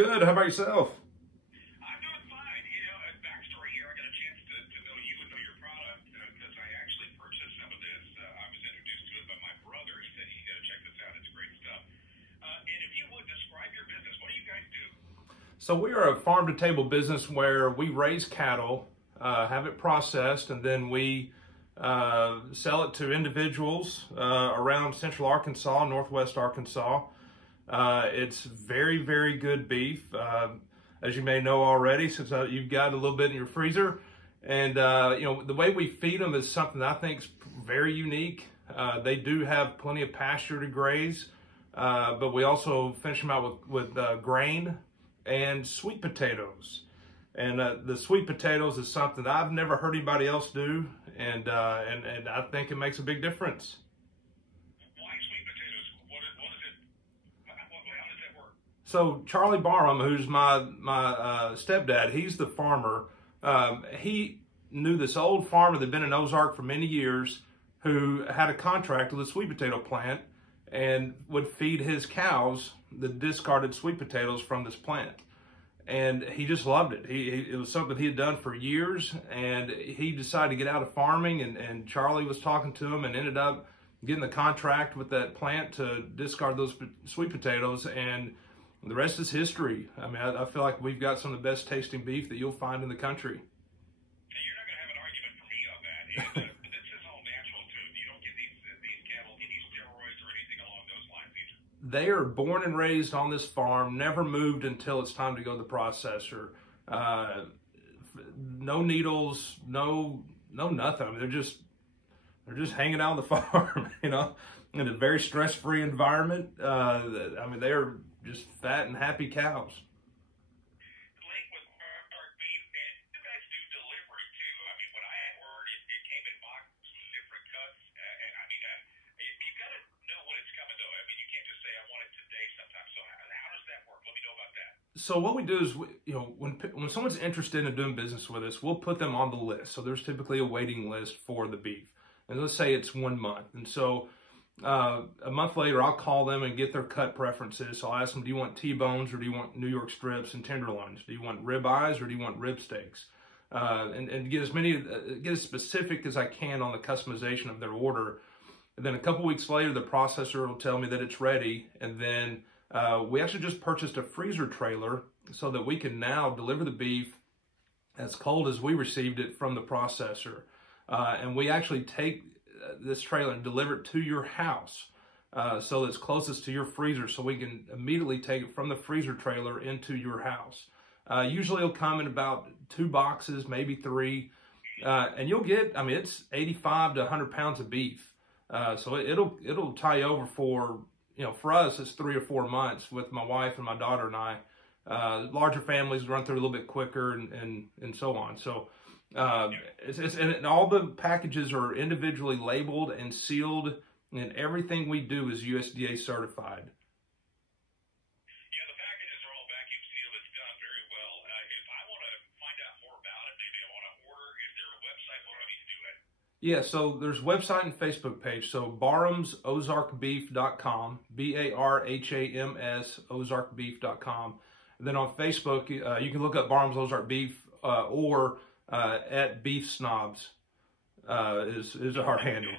Good. How about yourself? I'm doing fine. You know, a backstory here. I got a chance to know you and know your product because I actually purchased some of this. I was introduced to it by my brother. He said, you got to check this out. It's great stuff. And if you would describe your business, what do you guys do? So we are a farm-to-table business where we raise cattle, have it processed, and then we sell it to individuals around central Arkansas, northwest Arkansas. It's very, very good beef, as you may know already, since you've got a little bit in your freezer. And, you know, the way we feed them is something that I think is very unique. They do have plenty of pasture to graze, but we also finish them out with grain and sweet potatoes. And the sweet potatoes is something that I've never heard anybody else do, and I think it makes a big difference. Why sweet potatoes? What is it? How does that work? So Charlie Barham, who's my stepdad, he's the farmer. He knew this old farmer that'd been in Ozark for many years, who had a contract with a sweet potato plant and would feed his cows the discarded sweet potatoes from this plant. And he just loved it. It was something he had done for years, and he decided to get out of farming, and Charlie was talking to him and ended up getting the contract with that plant to discard those sweet potatoes, and the rest is history. I mean, I feel like we've got some of the best tasting beef that you'll find in the country. You're not going to have an argument for me on that. This is all natural too. You don't get these cattle any steroids or anything along those lines either. They are born and raised on this farm, never moved until it's time to go to the processor. No needles, no nothing. I mean, they're just hanging out on the farm, you know, in a very stress-free environment. I mean, they are just fat and happy cows. Linck with Ozark beef, and you guys do delivery too. I mean, when I had word, it came in boxes with different cuts, and I mean, you got to know when it's coming though. I mean, you can't just say I want it today sometimes. So how does that work? Let me know about that. So what we do is, you know, when someone's interested in doing business with us, we'll put them on the list. So there's typically a waiting list for the beef. And let's say it's 1 month. And so a month later, I'll call them and get their cut preferences. So I'll ask them, do you want T-bones or do you want New York strips and tenderloins? Do you want rib eyes or do you want rib steaks? And get as specific as I can on the customization of their order. And then a couple weeks later, the processor will tell me that it's ready. And then we actually just purchased a freezer trailer so that we can now deliver the beef as cold as we received it from the processor. And we actually take this trailer and deliver it to your house so it's closest to your freezer, so we can immediately take it from the freezer trailer into your house. Usually it'll come in about 2 boxes, maybe 3, and you'll get, I mean, it's 85 to 100 pounds of beef. So it'll tie you over for, you know, for us, it's 3 or 4 months with my wife and my daughter and I. Larger families run through a little bit quicker and so on. So and all the packages are individually labeled and sealed, and everything we do is USDA certified. Yeah, the packages are all vacuum sealed. It's done very well. If I want to find out more about it, maybe I want to order, is there a website? What do I need to do it? Yeah, so there's a website and Facebook page. So barhamsozarkbeef.com, BARHAMS, ozarkbeef.com. And then on Facebook, you can look up Barham's Ozark Beef or at Beef Snobs is our handle.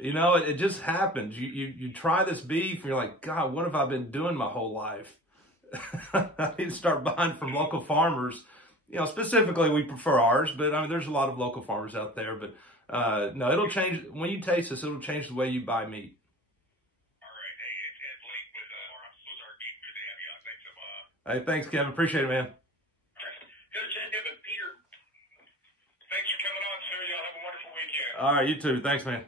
You know, it just happens. You try this beef and you're like, God, what have I been doing my whole life? I need to start buying from local farmers. You know, specifically we prefer ours, but I mean, there's a lot of local farmers out there. But no, it'll change. When you taste this, it'll change the way you buy meat. Hey, thanks, Kevin. Appreciate it, man. Good to Peter. Thanks for coming on, sir. Y'all have a wonderful weekend. All right, you too. Thanks, man.